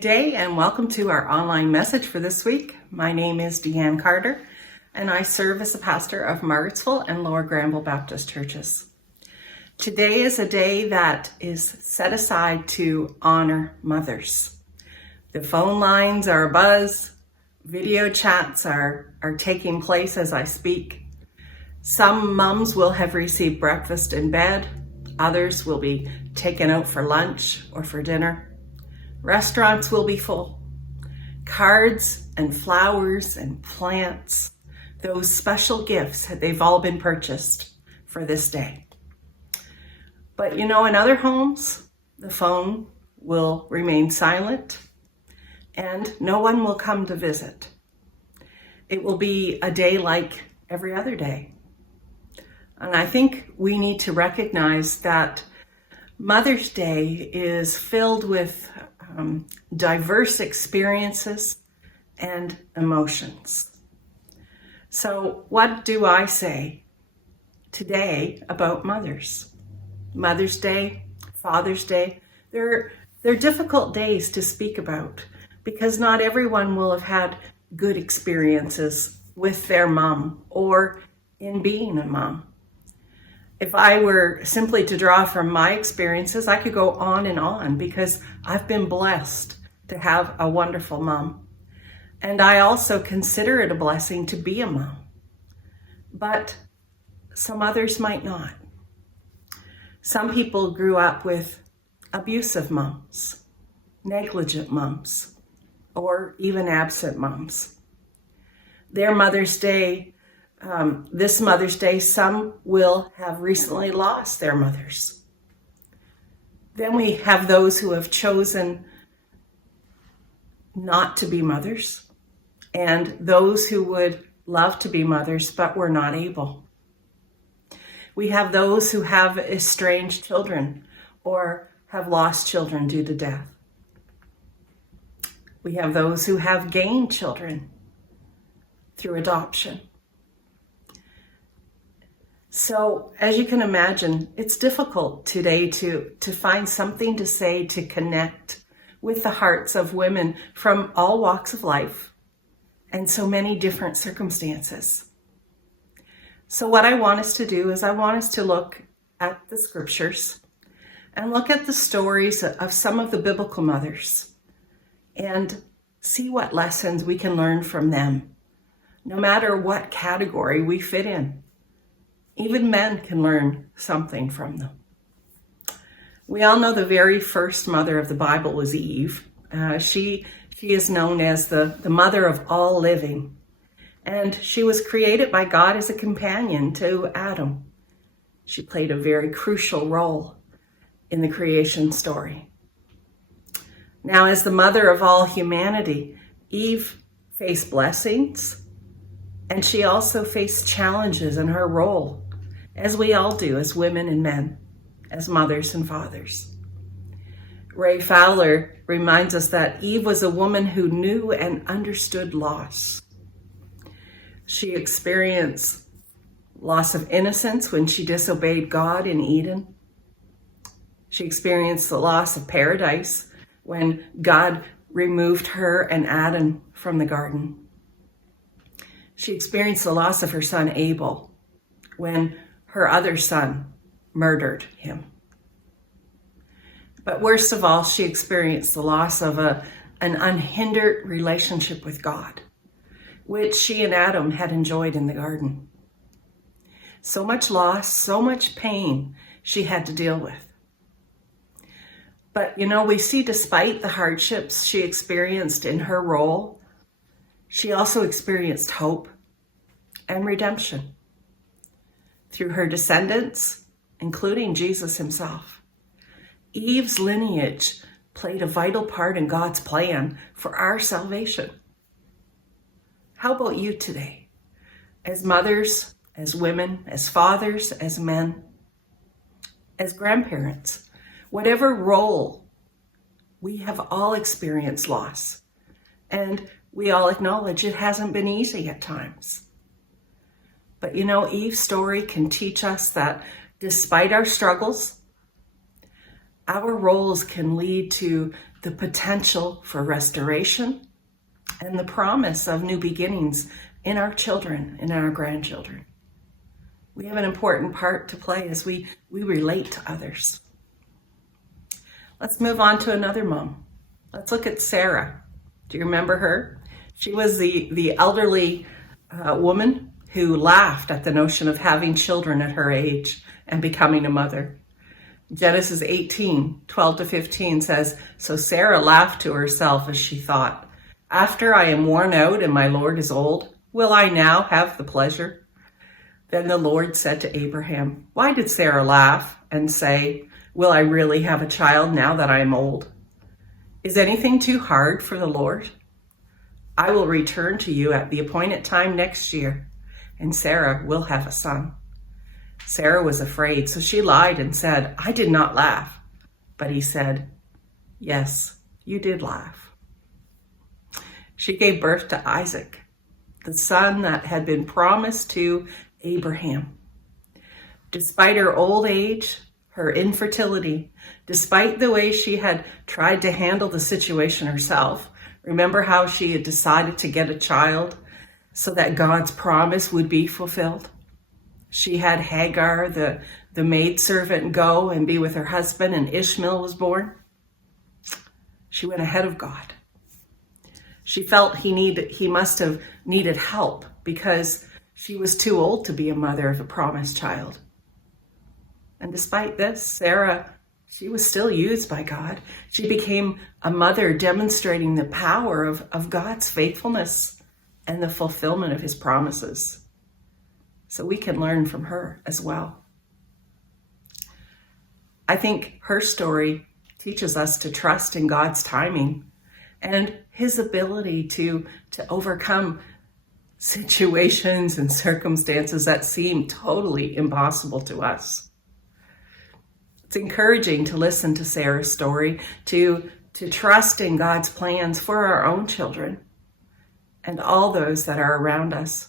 Good day and welcome to our online message for this week. My name is Deanne Carter and I serve as the pastor of Margarettsville and Lower Granville Baptist churches. Today is a day that is set aside to honor mothers. The phone lines are abuzz, video chats are taking place as I speak. Some mums will have received breakfast in bed, others will be taken out for lunch or for dinner. Restaurants will be full. Cards and flowers and plants, those special gifts, they've all been purchased for this day. But in other homes, the phone will remain silent and no one will come to visit. It will be a day like every other day. And I think we need to recognize that Mother's Day is filled with diverse experiences and emotions. So what do I say today about mothers? Mother's Day, Father's Day, they're difficult days to speak about because not everyone will have had good experiences with their mom or in being a mom. If I were simply to draw from my experiences, I could go on because I've been blessed to have a wonderful mom. And I also consider it a blessing to be a mom. But some others might not. Some people grew up with abusive moms, negligent moms, or even absent moms. Their Mother's Day, this Mother's Day, some will have recently lost their mothers. Then we have those who have chosen not to be mothers, and those who would love to be mothers but were not able. We have those who have estranged children or have lost children due to death. We have those who have gained children through adoption. So, as you can imagine, it's difficult today to find something to say to connect with the hearts of women from all walks of life and so many different circumstances. So what I want us to do is I want us to look at the scriptures and look at the stories of some of the biblical mothers and see what lessons we can learn from them, no matter what category we fit in. Even men can learn something from them. We all know the very first mother of the Bible was Eve. She is known as the mother of all living. And she was created by God as a companion to Adam. She played a very crucial role in the creation story. Now, as the mother of all humanity, Eve faced blessings, and she also faced challenges in her role, as we all do as women and men, as mothers and fathers. Ray Fowler reminds us that Eve was a woman who knew and understood loss. She experienced loss of innocence when she disobeyed God in Eden. She experienced the loss of paradise when God removed her and Adam from the garden. She experienced the loss of her son Abel when her other son murdered him. But worst of all, she experienced the loss of an unhindered relationship with God, which she and Adam had enjoyed in the garden. So much loss, so much pain she had to deal with. But we see despite the hardships she experienced in her role, she also experienced hope and redemption through her descendants, including Jesus himself. Eve's lineage played a vital part in God's plan for our salvation. How about you today? As mothers, as women, as fathers, as men, as grandparents, whatever role, we have all experienced loss. And we all acknowledge it hasn't been easy at times. But Eve's story can teach us that despite our struggles, our roles can lead to the potential for restoration, and the promise of new beginnings in our children and in our grandchildren. We have an important part to play as we relate to others. Let's move on to another mom. Let's look at Sarah. Do you remember her? She was the elderly woman who laughed at the notion of having children at her age and becoming a mother. Genesis 18:12-15 says, "So Sarah laughed to herself as she thought, 'After I am worn out and my Lord is old, will I now have the pleasure?' Then the Lord said to Abraham, 'Why did Sarah laugh and say, will I really have a child now that I am old? Is anything too hard for the Lord? I will return to you at the appointed time next year, and Sarah will have a son.' Sarah was afraid, so she lied and said, 'I did not laugh.' But he said, 'Yes, you did laugh.' She gave birth to Isaac, the son that had been promised to Abraham. Despite her old age, her infertility, despite the way she had tried to handle the situation herself, remember how she had decided to get a child so that God's promise would be fulfilled? She had Hagar, the maidservant, go and be with her husband, and Ishmael was born. She went ahead of God. She felt he must have needed help because she was too old to be a mother of a promised child. And despite this, Sarah, she was still used by God. She became a mother demonstrating the power of God's faithfulness and the fulfillment of his promises. So we can learn from her as well. I think her story teaches us to trust in God's timing and his ability to overcome situations and circumstances that seem totally impossible to us. It's encouraging to listen to Sarah's story, to trust in God's plans for our own children and all those that are around us.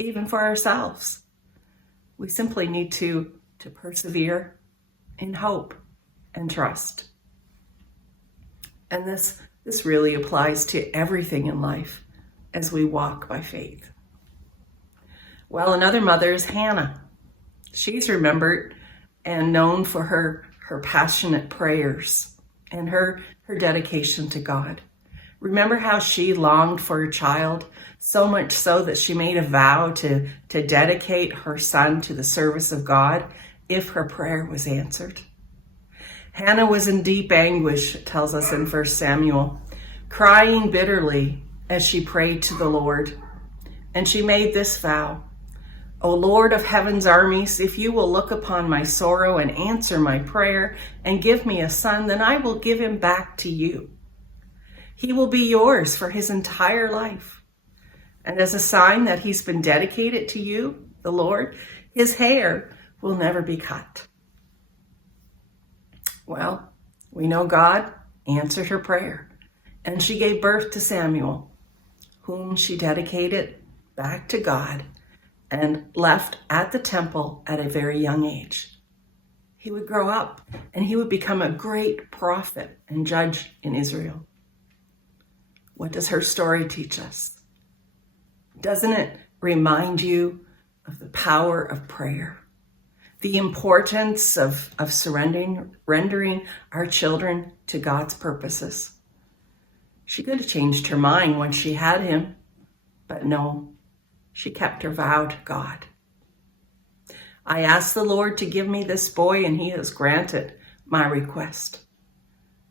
Even for ourselves. We simply need to persevere in hope and trust. And this really applies to everything in life as we walk by faith. Well, another mother is Hannah. She's remembered and known for her passionate prayers and her dedication to God. Remember how she longed for a child, so much so that she made a vow to dedicate her son to the service of God if her prayer was answered. Hannah was in deep anguish, it tells us in 1 Samuel, crying bitterly as she prayed to the Lord. And she made this vow, "O Lord of heaven's armies, if you will look upon my sorrow and answer my prayer and give me a son, then I will give him back to you. He will be yours for his entire life. And as a sign that he's been dedicated to you, the Lord, his hair will never be cut." Well, we know God answered her prayer, and she gave birth to Samuel, whom she dedicated back to God and left at the temple at a very young age. He would grow up and he would become a great prophet and judge in Israel. What does her story teach us? Doesn't it remind you of the power of prayer? The importance of rendering our children to God's purposes? She could have changed her mind when she had him, but no, she kept her vow to God. "I asked the Lord to give me this boy, and he has granted my request.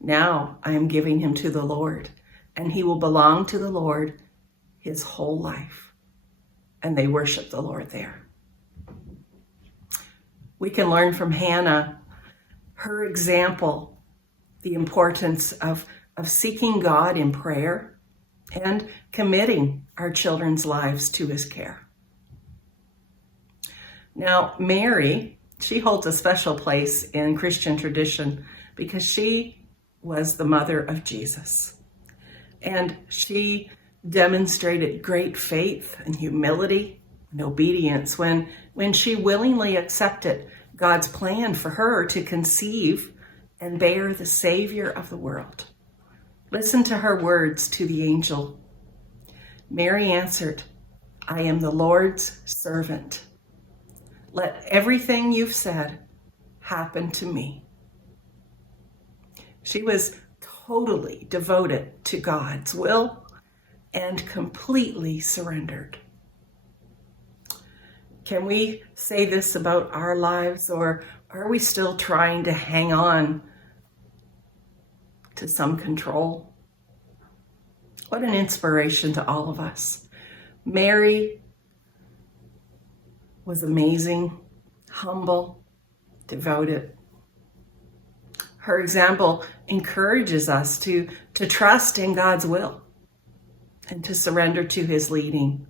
Now I am giving him to the Lord, and he will belong to the Lord his whole life." And they worship the Lord there. We can learn from Hannah, her example, the importance of seeking God in prayer and committing our children's lives to his care. Now, Mary, she holds a special place in Christian tradition because she was the mother of Jesus. And she demonstrated great faith and humility and obedience when she willingly accepted God's plan for her to conceive and bear the Savior of the world. Listen to her words to the angel. Mary answered, I am the Lord's servant. Let everything you've said happen to me. She was totally devoted to God's will and completely surrendered. Can we say this about our lives, or are we still trying to hang on to some control? What an inspiration to all of us. Mary was amazing, humble, devoted. Her example encourages us to trust in God's will and to surrender to his leading.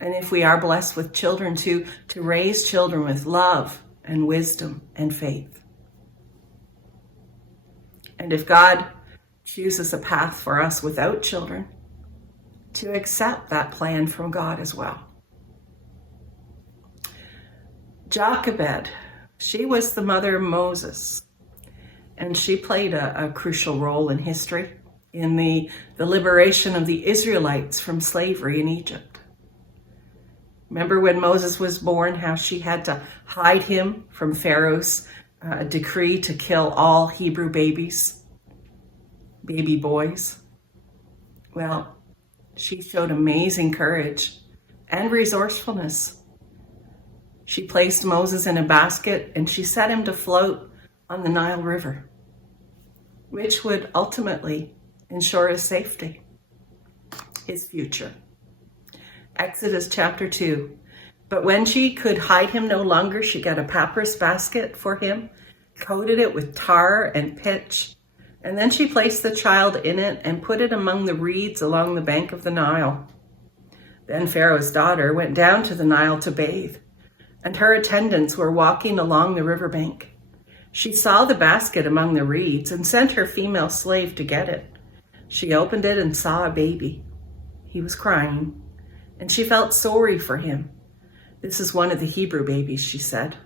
And if we are blessed with children, to raise children with love and wisdom and faith. And if God chooses a path for us without children, to accept that plan from God as well. Jochebed, she was the mother of Moses, and she played a crucial role in history in the liberation of the Israelites from slavery in Egypt. Remember when Moses was born, how she had to hide him from Pharaoh's decree to kill all Hebrew babies, baby boys? Well, she showed amazing courage and resourcefulness. She placed Moses in a basket and she set him to float on the Nile River, which would ultimately ensure his safety, his future. Exodus chapter 2. But when she could hide him no longer, she got a papyrus basket for him, coated it with tar and pitch, and then she placed the child in it and put it among the reeds along the bank of the Nile. Then Pharaoh's daughter went down to the Nile to bathe, and her attendants were walking along the riverbank. She saw the basket among the reeds and sent her female slave to get it. She opened it and saw a baby. He was crying, and she felt sorry for him. This is one of the Hebrew babies, she said.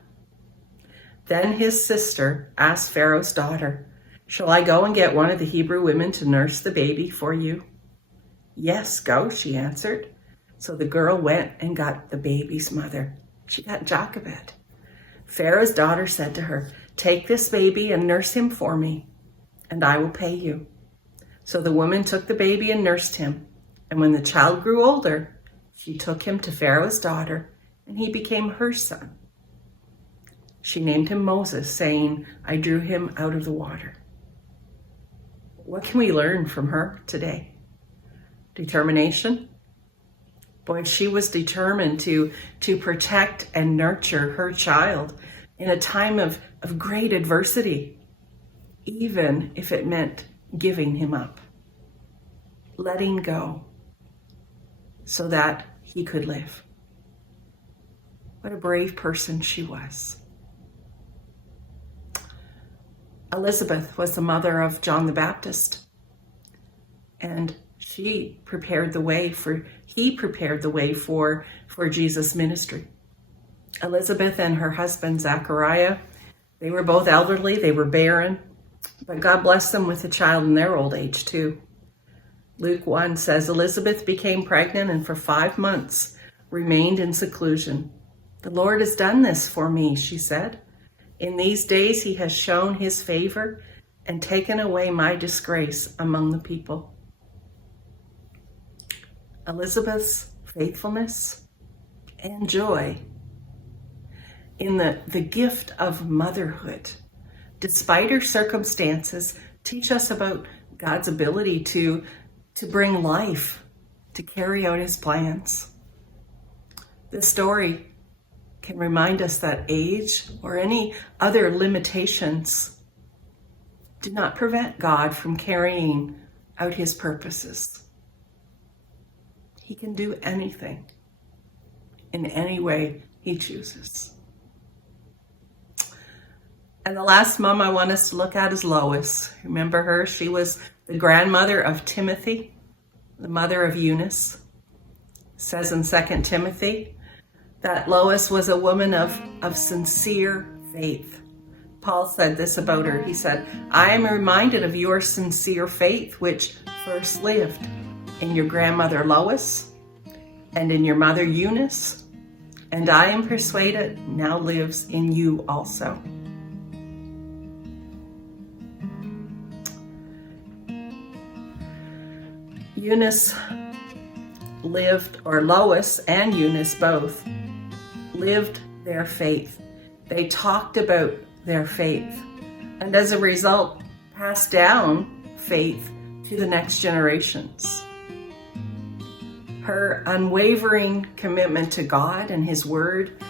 Then his sister asked Pharaoh's daughter, shall I go and get one of the Hebrew women to nurse the baby for you? Yes, go, she answered. So the girl went and got the baby's mother. She got Jochebed. Pharaoh's daughter said to her, take this baby and nurse him for me, and I will pay you. So the woman took the baby and nursed him. And when the child grew older, she took him to Pharaoh's daughter, and he became her son. She named him Moses, saying, I drew him out of the water. What can we learn from her today? Determination. Boy, she was determined to protect and nurture her child in a time of great adversity, even if it meant giving him up, letting go so that he could live. What a brave person she was. Elizabeth was the mother of John the Baptist, and he prepared the way for Jesus' ministry. Elizabeth and her husband Zachariah, they were both elderly, they were barren, but God blessed them with a child in their old age too. Luke 1 says, Elizabeth became pregnant and for 5 months remained in seclusion. The Lord has done this for me, she said. In these days he has shown his favor and taken away my disgrace among the people. Elizabeth's faithfulness and joy in the gift of motherhood, despite her circumstances, teach us about God's ability to bring life, to carry out his plans. This story can remind us that age or any other limitations do not prevent God from carrying out his purposes. He can do anything in any way he chooses. And the last mom I want us to look at is Lois. Remember her? She was the grandmother of Timothy, the mother of Eunice. It says in 2 Timothy that Lois was a woman of sincere faith, Paul said this about her. He said, I am reminded of your sincere faith, which first lived in your grandmother Lois and in your mother Eunice, and I am persuaded now lives in you also. Eunice lived, or Lois and Eunice both, lived their faith. They talked about their faith, and as a result, passed down faith to the next generations. Her unwavering commitment to God and His Word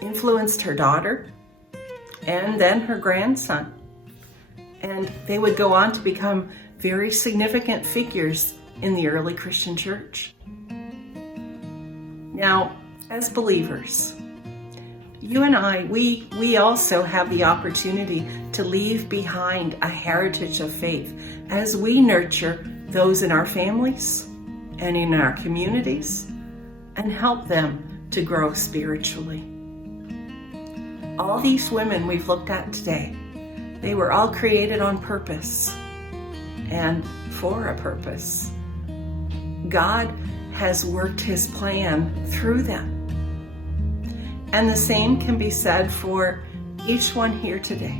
influenced her daughter and then her grandson. And they would go on to become very significant figures in the early Christian church. Now, as believers, you and I, we also have the opportunity to leave behind a heritage of faith as we nurture those in our families and in our communities and help them to grow spiritually. All these women we've looked at today, they were all created on purpose and for a purpose. God has worked His plan through them. And the same can be said for each one here today,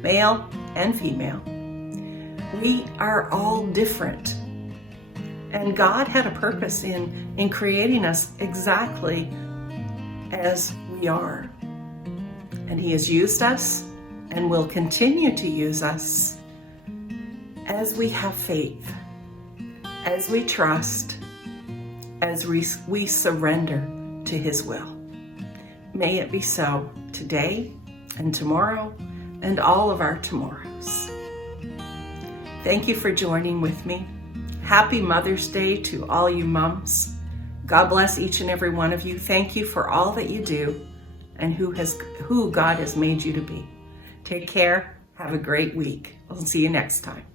male and female. We are all different. And God had a purpose in creating us exactly as we are. And He has used us and will continue to use us as we have faith, as we trust, as we surrender to His will. May it be so today and tomorrow and all of our tomorrows. Thank you for joining with me. Happy Mother's Day to all you moms. God bless each and every one of you. Thank you for all that you do and who God has made you to be. Take care. Have a great week. I'll see you next time.